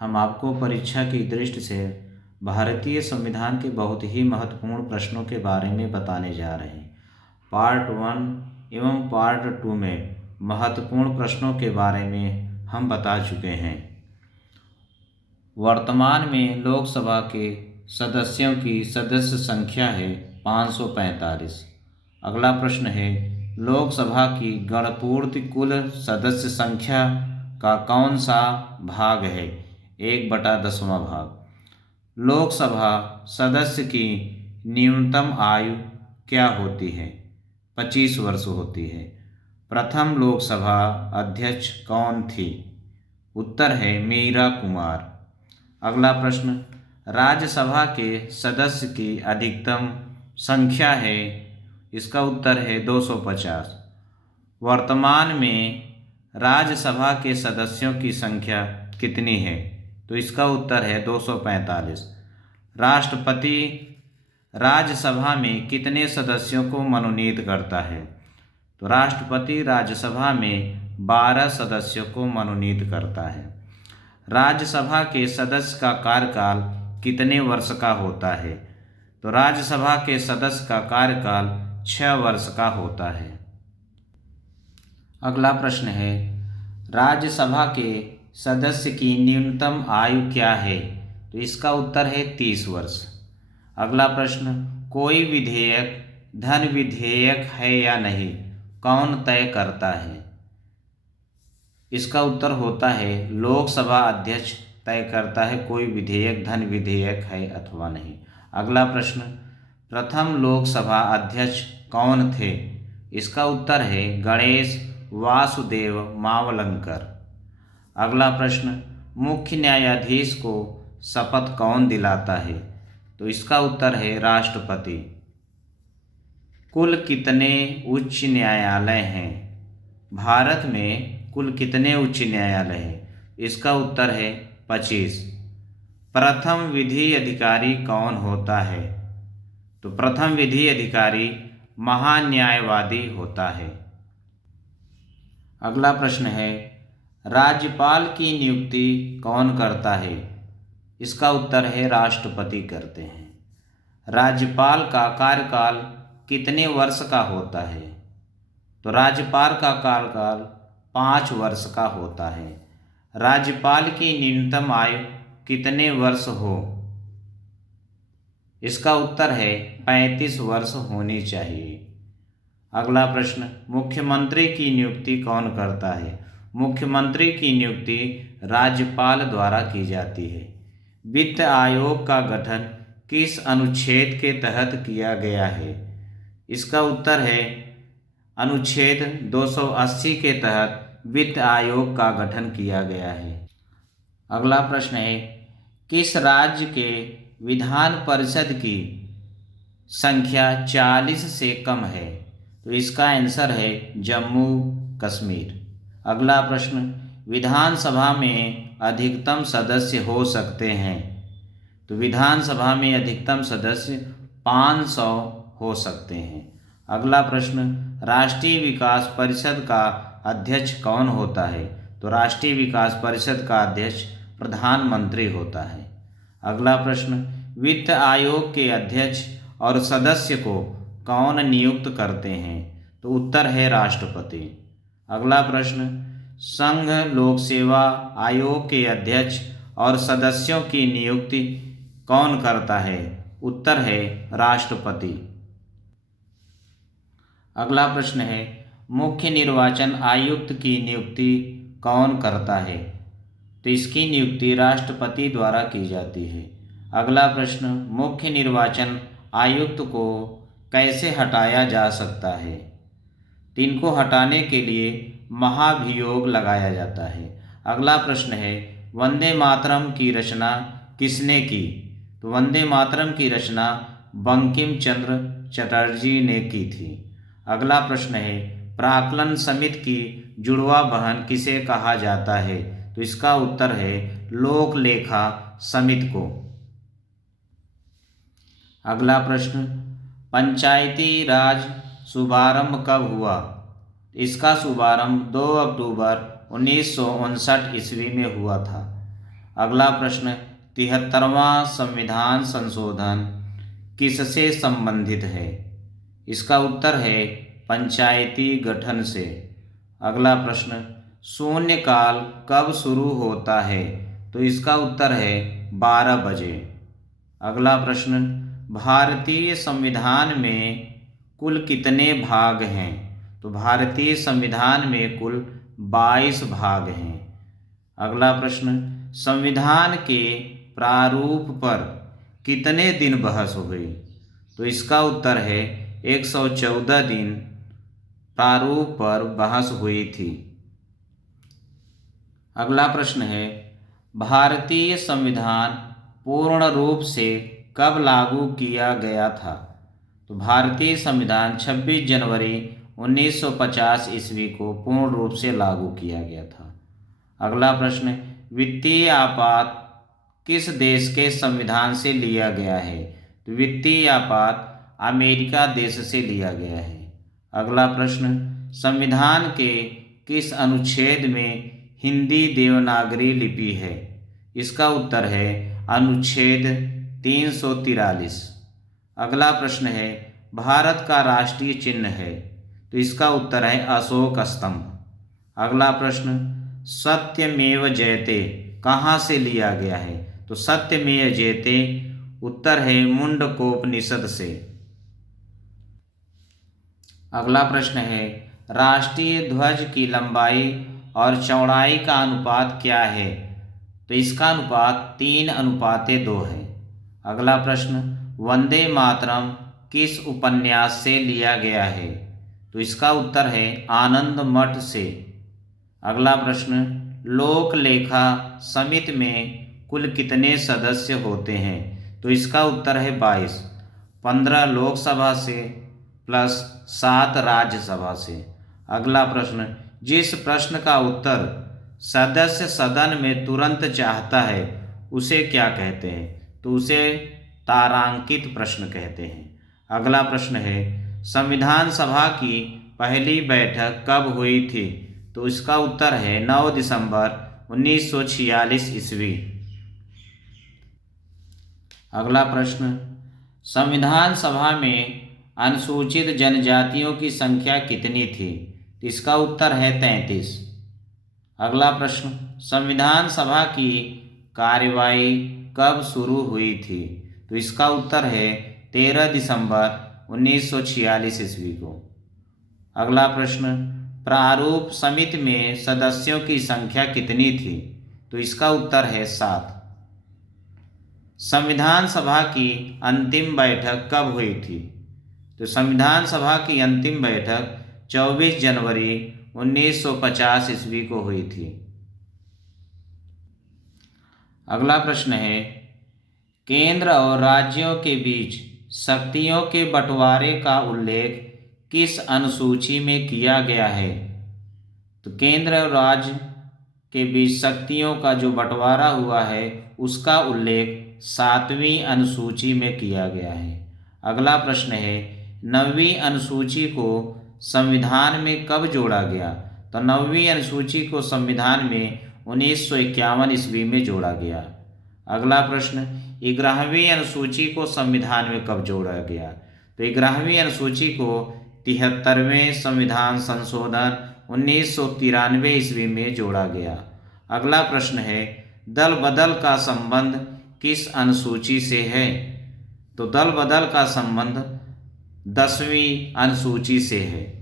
हम आपको परीक्षा की दृष्टि से भारतीय संविधान के बहुत ही महत्वपूर्ण प्रश्नों के बारे में बताने जा रहे हैं। पार्ट 1 एवं पार्ट 2 में महत्वपूर्ण प्रश्नों के बारे में हम बता चुके हैं। वर्तमान में लोकसभा के सदस्यों की सदस्य संख्या है 545। अगला प्रश्न है, लोकसभा की गणपूर्ति कुल सदस्य संख्या का कौन सा भाग है? 1/10वां भाग। लोकसभा सदस्य की न्यूनतम आयु क्या होती है? 25 वर्ष होती है। प्रथम लोकसभा अध्यक्ष कौन थी? उत्तर है मीरा कुमार। अगला प्रश्न, राज्यसभा के सदस्य की अधिकतम संख्या है? इसका उत्तर है 250। वर्तमान में राज्यसभा के सदस्यों की संख्या कितनी है? तो इसका उत्तर है 245। राष्ट्रपति राज्यसभा में कितने सदस्यों को मनोनीत करता है? तो राष्ट्रपति राज्यसभा में 12 सदस्यों को मनोनीत करता है। राज्यसभा के सदस्य का कार्यकाल कितने वर्ष का होता है? तो राज्यसभा के सदस्य का कार्यकाल 6 वर्ष का होता है। अगला प्रश्न है, राज्यसभा के सदस्य की न्यूनतम आयु क्या है? तो इसका उत्तर है 30 वर्ष। अगला प्रश्न, कोई विधेयक धन विधेयक है या नहीं, कौन तय करता है? इसका उत्तर होता है लोकसभा अध्यक्ष तय करता है कोई विधेयक धन विधेयक है अथवा नहीं। अगला प्रश्न, प्रथम लोकसभा अध्यक्ष कौन थे? इसका उत्तर है गणेश वासुदेव मावलंकर। अगला प्रश्न, मुख्य न्यायाधीश को शपथ कौन दिलाता है? तो इसका उत्तर है राष्ट्रपति। कुल कितने उच्च न्यायालय हैं? भारत में कुल कितने उच्च न्यायालय हैं? इसका उत्तर है 25। प्रथम विधि अधिकारी कौन होता है? तो प्रथम विधि अधिकारी महान्यायवादी होता है। अगला प्रश्न है, राज्यपाल की नियुक्ति कौन करता है? इसका उत्तर है राष्ट्रपति करते हैं। राज्यपाल का कार्यकाल कितने वर्ष का होता है? तो राज्यपाल का कार्यकाल 5 वर्ष का होता है। राज्यपाल की न्यूनतम आयु कितने वर्ष हो? इसका उत्तर है 35 वर्ष होनी चाहिए। अगला प्रश्न, मुख्यमंत्री की नियुक्ति कौन करता है? मुख्यमंत्री की नियुक्ति राज्यपाल द्वारा की जाती है। वित्त आयोग का गठन किस अनुच्छेद के तहत किया गया है? इसका उत्तर है अनुच्छेद 280 के तहत वित्त आयोग का गठन किया गया है। अगला प्रश्न है, किस राज्य के विधान परिषद की संख्या 40 से कम है? तो इसका आंसर है जम्मू कश्मीर। अगला प्रश्न, विधानसभा में अधिकतम सदस्य हो सकते हैं? तो विधानसभा में अधिकतम सदस्य 500 हो सकते हैं। अगला प्रश्न, राष्ट्रीय विकास परिषद का अध्यक्ष कौन होता है? तो राष्ट्रीय विकास परिषद का अध्यक्ष प्रधानमंत्री होता है। अगला प्रश्न, वित्त आयोग के अध्यक्ष और सदस्य को कौन नियुक्त करते हैं? तो उत्तर है राष्ट्रपति। अगला प्रश्न, संघ लोक सेवा आयोग के अध्यक्ष और सदस्यों की नियुक्ति कौन करता है? उत्तर है राष्ट्रपति। अगला प्रश्न है, मुख्य निर्वाचन आयुक्त की नियुक्ति कौन करता है? तो इसकी नियुक्ति राष्ट्रपति द्वारा की जाती है। अगला प्रश्न, मुख्य निर्वाचन आयुक्त को कैसे हटाया जा सकता है? तो इनको हटाने के लिए महाभियोग लगाया जाता है। अगला प्रश्न है, वंदे मातरम की रचना किसने की? तो वंदे मातरम की रचना बंकिम चंद्र चटर्जी ने की थी। अगला प्रश्न है, प्राक्कलन समिति की जुड़वा बहन किसे कहा जाता है? तो इसका उत्तर है लोक लेखा समिति को। अगला प्रश्न, पंचायती राज शुभारंभ कब हुआ? इसका शुभारंभ 2 अक्टूबर 1959 ईस्वी में हुआ था। अगला प्रश्न, 73वां संविधान संशोधन किससे संबंधित है? इसका उत्तर है पंचायती गठन से। अगला प्रश्न, शून्यकाल कब शुरू होता है? तो इसका उत्तर है 12 बजे। अगला प्रश्न, भारतीय संविधान में कुल कितने भाग हैं? तो भारतीय संविधान में कुल 22 भाग हैं। अगला प्रश्न, संविधान के प्रारूप पर कितने दिन बहस हुई? तो इसका उत्तर है 114 दिन प्रारूप पर बहस हुई थी। अगला प्रश्न है, भारतीय संविधान पूर्ण रूप से कब लागू किया गया था? तो भारतीय संविधान 26 जनवरी 1950 ईस्वी को पूर्ण रूप से लागू किया गया था। अगला प्रश्न, वित्तीय आपात किस देश के संविधान से लिया गया है? तो वित्तीय आपात अमेरिका देश से लिया गया है। अगला प्रश्न, संविधान के किस अनुच्छेद में हिंदी देवनागरी लिपि है? इसका उत्तर है अनुच्छेद 343। अगला प्रश्न है, भारत का राष्ट्रीय चिन्ह है? तो इसका उत्तर है अशोक स्तंभ। अगला प्रश्न, सत्यमेव जयते कहाँ से लिया गया है? तो सत्यमेव जयते उत्तर है मुंडकोपनिषद से। अगला प्रश्न है, राष्ट्रीय ध्वज की लंबाई और चौड़ाई का अनुपात क्या है? तो इसका अनुपात 3:2 है। अगला प्रश्न, वंदे मातरम किस उपन्यास से लिया गया है? तो इसका उत्तर है आनंद मठ से। अगला प्रश्न, लोक लेखा समिति में कुल कितने सदस्य होते हैं? तो इसका उत्तर है 22। 15 लोकसभा से प्लस 7 राज्यसभा से। अगला प्रश्न, जिस प्रश्न का उत्तर सदस्य सदन में तुरंत चाहता है उसे क्या कहते हैं? तो उसे तारांकित प्रश्न कहते हैं। अगला प्रश्न है, संविधान सभा की पहली बैठक कब हुई थी? तो इसका उत्तर है 9 दिसंबर 1946 ईस्वी। अगला प्रश्न, संविधान सभा में अनुसूचित जनजातियों की संख्या कितनी थी? इसका उत्तर है 33। अगला प्रश्न, संविधान सभा की कार्यवाही कब शुरू हुई थी? तो इसका उत्तर है 13 दिसंबर 1946 ईस्वी को। अगला प्रश्न, प्रारूप समिति में सदस्यों की संख्या कितनी थी? तो इसका उत्तर है 7। संविधान सभा की अंतिम बैठक कब हुई थी? तो संविधान सभा की अंतिम बैठक 24 जनवरी 1950 ईस्वी को हुई थी। अगला प्रश्न है, केंद्र और राज्यों के बीच शक्तियों के बंटवारे का उल्लेख किस अनुसूची में किया गया है? तो केंद्र और राज्य के बीच शक्तियों का जो बंटवारा हुआ है उसका उल्लेख 7वीं अनुसूची में किया गया है। अगला प्रश्न है, 9वीं अनुसूची को संविधान में कब जोड़ा गया? तो 9वीं अनुसूची को संविधान में 1951 ईस्वी में जोड़ा गया। अगला प्रश्न, 11वीं अनुसूची को संविधान में कब जोड़ा गया? तो 11वीं अनुसूची को 73वें संविधान संशोधन 1993 ईस्वी में जोड़ा गया। अगला प्रश्न है, दल बदल का संबंध किस अनुसूची से है? तो दल बदल का संबंध 10वीं अनुसूची से है।